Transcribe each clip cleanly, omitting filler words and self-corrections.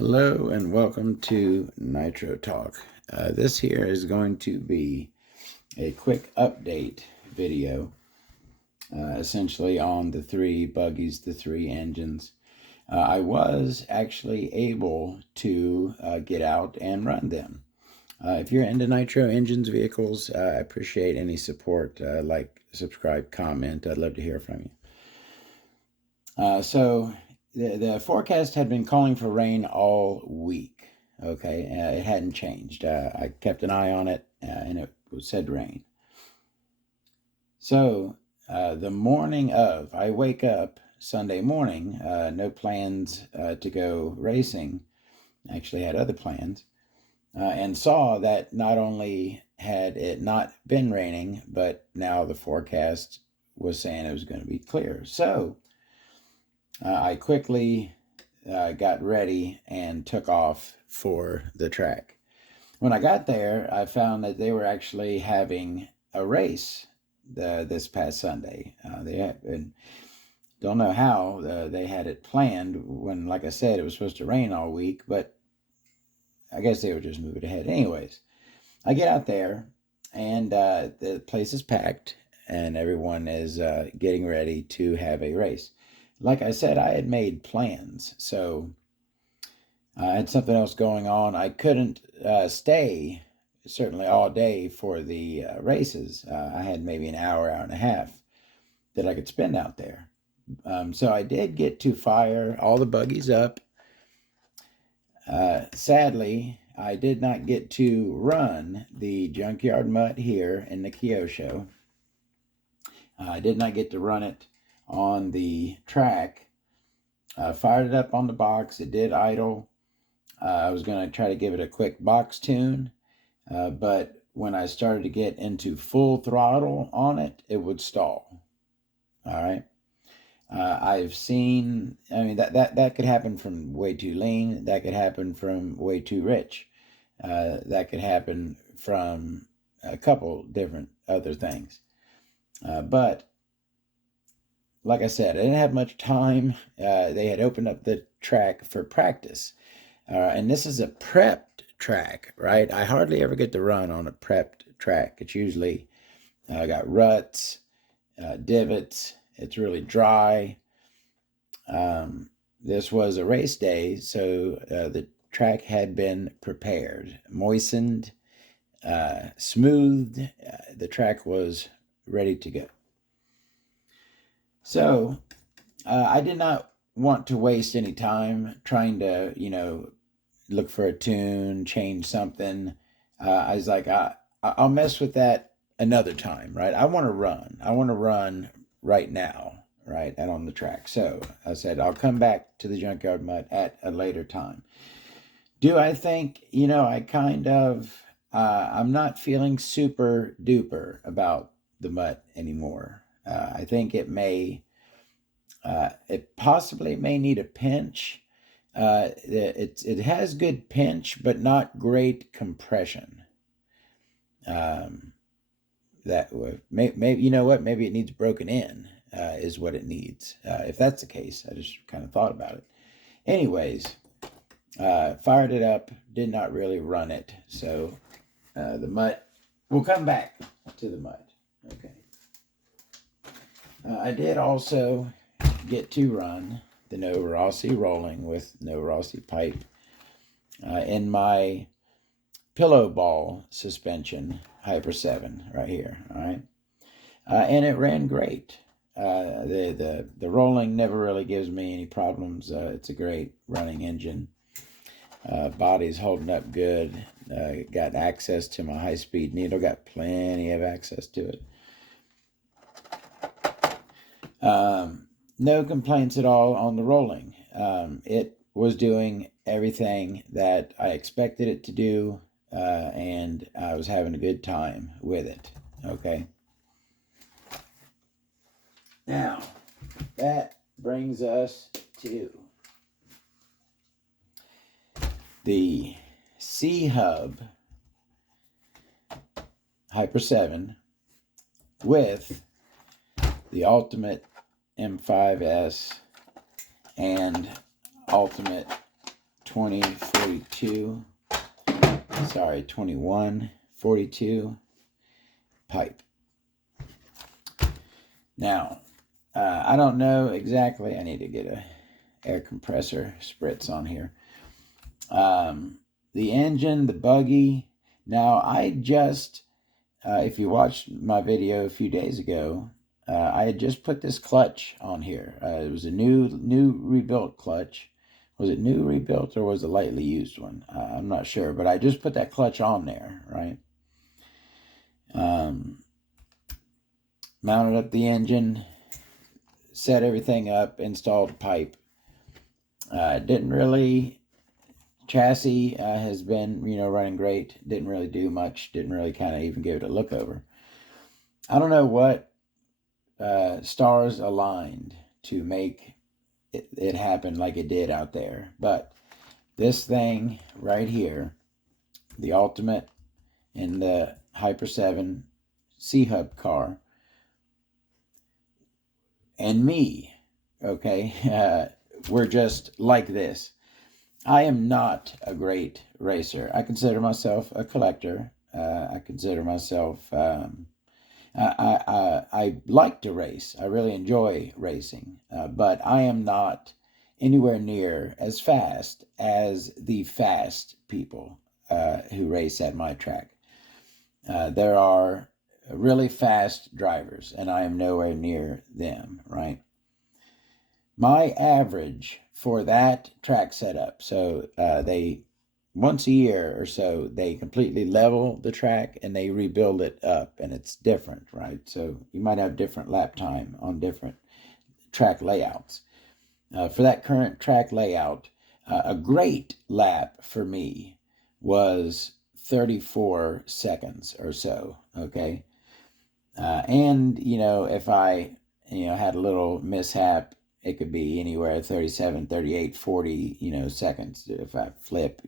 Hello and welcome to Nitro Talk. This here is going to be a quick update video, essentially on the three buggies, the three engines. I was actually able to get out and run them. If you're into Nitro engines, vehicles, I appreciate any support, like, subscribe, comment. I'd love to hear from you. The forecast had been calling for rain all week. Okay, it hadn't changed. I kept an eye on it, and it said rain. So the morning of, I wake up Sunday morning, no plans to go racing. Actually had other plans, and saw that not only had it not been raining, but now the forecast was saying it was going to be clear. So I quickly got ready and took off for the track. When I got there, I found that they were actually having a race this past Sunday. Don't know how they had it planned when, like I said, it was supposed to rain all week, but I guess they were just moving ahead. Anyways, I get out there, and the place is packed, and everyone is getting ready to have a race. Like I said, I had made plans, so I had something else going on. I couldn't stay certainly all day for the races. I had maybe an hour, hour and a half that I could spend out there. So I did get to fire all the buggies up. Sadly, I did not get to run the Junkyard Mutt here in the Kyosho. I did not get to run it on the track. Fired it up on the box. It did idle. I was going to try to give it a quick box tune, but when I started to get into full throttle on it, it would stall. All right. I've seen, that could happen from way too lean. That could happen from way too rich. That could happen from a couple different other things. But like I said, I didn't have much time. They had opened up the track for practice. And this is a prepped track, right? I hardly ever get to run on a prepped track. It's usually got ruts, divots. It's really dry. This was a race day, so the track had been prepared, moistened, smoothed. The track was ready to go. So I did not want to waste any time trying to, look for a tune, change something. I was like, I'll mess with that another time, right? I want to run. I want to run right now, right, out on the track. So I said, I'll come back to the Junkyard Mutt at a later time. Do I think, I'm not feeling super duper about the Mutt anymore. I think it possibly may need a pinch. It has good pinch, but not great compression. Maybe you know what? Maybe it needs broken in. Is what it needs. If that's the case, I just kind of thought about it. Anyways, fired it up. Did not really run it. So the Mutt. We'll come back to the Mutt. Okay. I did also get to run the No Rossi rolling with No Rossi pipe in my pillow ball suspension Hyper 7 right here. All right. And it ran great. The rolling never really gives me any problems. It's a great running engine. Body's holding up good. Got access to my high-speed needle. Got plenty of access to it. No complaints at all on the rolling. It was doing everything that I expected it to do, and I was having a good time with it. Okay. Now, that brings us to the C-Hub Hyper 7 with the Ultimate M5S and Ultimate 2042, sorry, 2142 pipe. Now, I don't know exactly. I need to get a air compressor spritz on here. The engine, the buggy. Now, I just, if you watched my video a few days ago, I had just put this clutch on here. It was a new rebuilt clutch. Was it new rebuilt or was it a lightly used one? I'm not sure, but I just put that clutch on there, right? Mounted up the engine, set everything up, installed pipe. Didn't really, chassis has been, running great. Didn't really do much. Didn't really kind of even give it a look over. I don't know what stars aligned to make it happen like it did out there. But this thing right here, the Ultimate in the Hyper 7 C-Hub car, and me, okay, we're just like this. I am not a great racer. I consider myself a collector. I consider myself, I like to race. I really enjoy racing, but I am not anywhere near as fast as the fast people who race at my track. There are really fast drivers, and I am nowhere near them, right? My average for that track setup, so they, once a year or so, they completely level the track and they rebuild it up, and it's different, right? So you might have different lap time on different track layouts. For that current track layout, a great lap for me was 34 seconds or so, okay? And, if I, had a little mishap, it could be anywhere 37, 38, 40, seconds if I flip,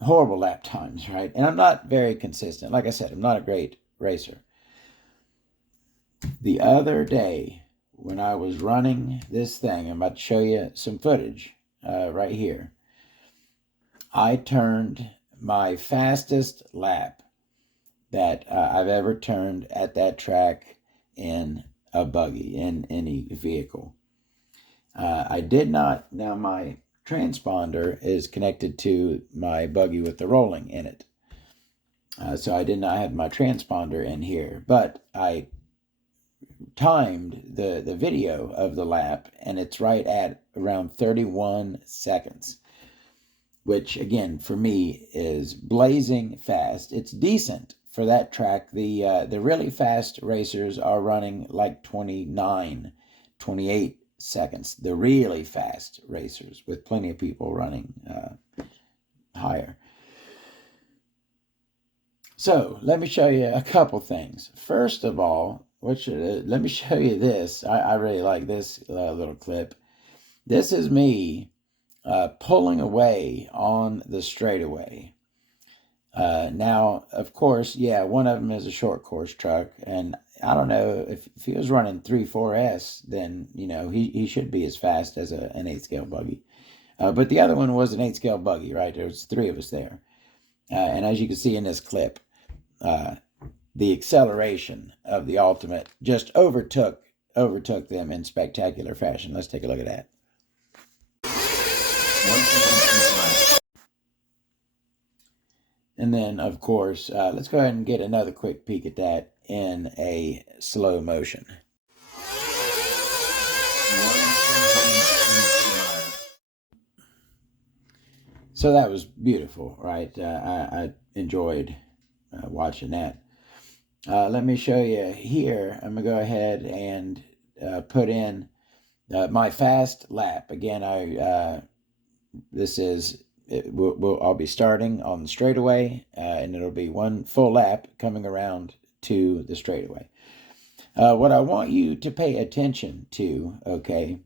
horrible lap times, right? And I'm not very consistent. Like I said, I'm not a great racer. The other day when I was running this thing, I'm about to show you some footage right here. I turned my fastest lap that I've ever turned at that track in a buggy, in any vehicle. I did not, now my transponder is connected to my buggy with the rolling in it. So I did not have my transponder in here, but I timed the video of the lap, and it's right at around 31 seconds. Which, again, for me is blazing fast. It's decent for that track. The really fast racers are running like 29, 28 seconds. The really fast racers, with plenty of people running higher. So let me show you a couple things. First of all, let me show you this. I really like this little clip. This is me pulling away on the straightaway. Now, of course, one of them is a short course truck, and I don't know if he was running 3.4S, then he should be as fast as an 8-scale buggy. But the other one was an 8-scale buggy, right? There was 3 of us there, and as you can see in this clip, the acceleration of the Ultimate just overtook them in spectacular fashion. Let's take a look at that. And then, of course, let's go ahead and get another quick peek at that in a slow motion. So that was beautiful, right? I enjoyed watching that. Let me show you here. I'm going to go ahead and put in my fast lap. Again, I'll be starting on the straightaway, and it'll be one full lap coming around to the straightaway. What I want you to pay attention to, okay,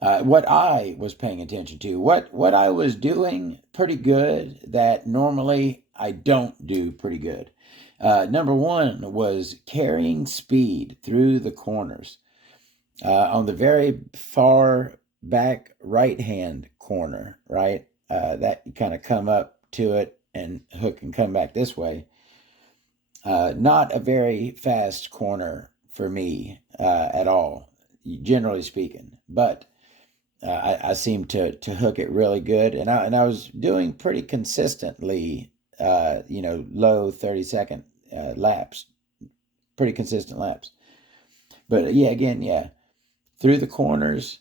what I was paying attention to, what I was doing pretty good that normally I don't do pretty good. Number one was carrying speed through the corners. On the very far back right-hand corner, right? That you kind of come up to it and hook and come back this way. Not a very fast corner for me at all, generally speaking. But I seem to hook it really good, and I was doing pretty consistently, low 30-second laps, pretty consistent laps. But yeah, through the corners,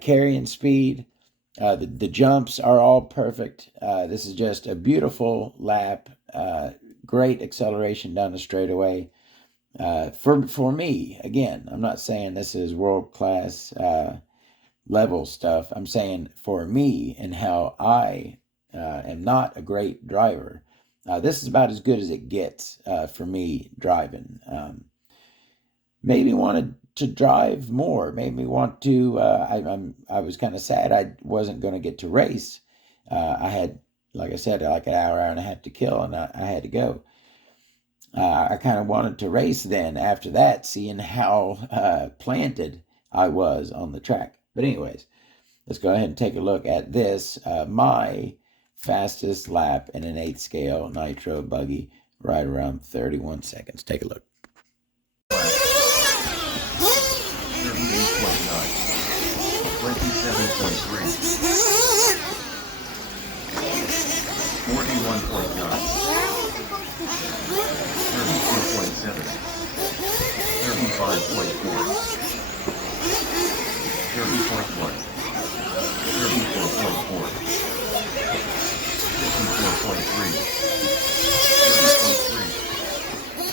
carrying speed. The jumps are all perfect. This is just a beautiful lap. Great acceleration down the straightaway. For me, again, I'm not saying this is world class level stuff. I'm saying for me and how I am not a great driver. This is about as good as it gets for me driving. Maybe wanted to drive more. Made me want to. I was kind of sad I wasn't going to get to race. I had, like I said, like an hour and a half to kill, and I had to go. I kind of wanted to race then after that, seeing how planted I was on the track. But anyways, let's go ahead and take a look at this. My fastest lap in an 8 scale nitro buggy, right around 31 seconds. Take a look.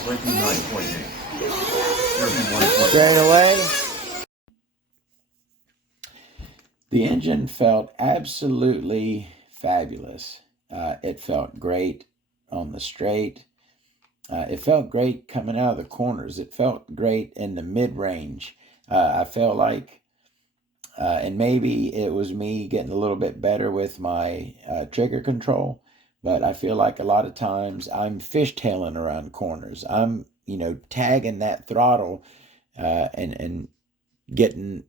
29.8. Straight away. The engine felt absolutely fabulous. It felt great on the straight. It felt great coming out of the corners. It felt great in the mid-range. I felt like, and maybe it was me getting a little bit better with my trigger control, but I feel like a lot of times I'm fishtailing around corners. I'm, tagging that throttle and getting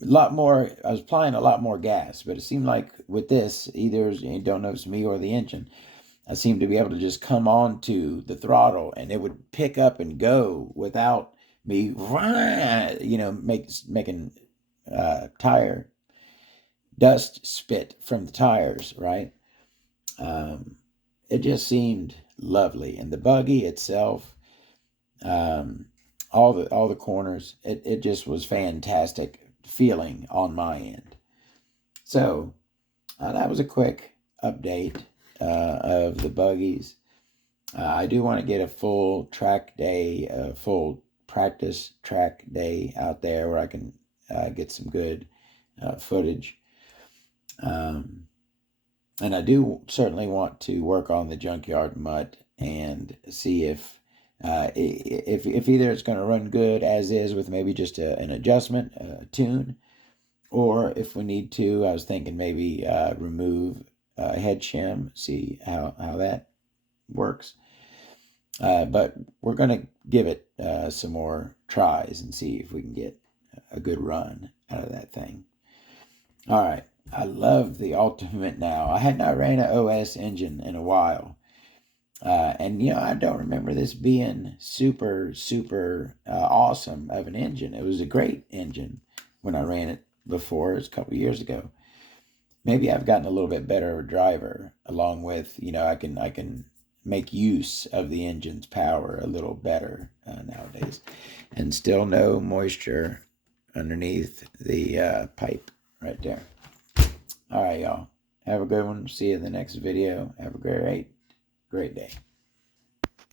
a lot more. I was applying a lot more gas, but it seemed like with this, either you don't know if it's me or the engine, I seemed to be able to just come on to the throttle and it would pick up and go without me, making tire dust spit from the tires, right? It just seemed lovely. And the buggy itself, all the corners, it just was fantastic feeling on my end. So that was a quick update of the buggies. I do want to get a full track day, full practice track day out there where I can get some good footage. And I do certainly want to work on the Junkyard Mutt and see if either it's going to run good as is with maybe just an adjustment, a tune, or if we need to, I was thinking maybe remove head shim, see how that works. But we're going to give it some more tries and see if we can get a good run out of that thing. All right. I love the Ultimate now. I had not ran an OS engine in a while. And, I don't remember this being super, super awesome of an engine. It was a great engine when I ran it before. It was a couple of years ago. Maybe I've gotten a little bit better of a driver, along with, I can make use of the engine's power a little better nowadays. And still no moisture underneath the pipe right there. All right, y'all. Have a good one. See you in the next video. Have a great day.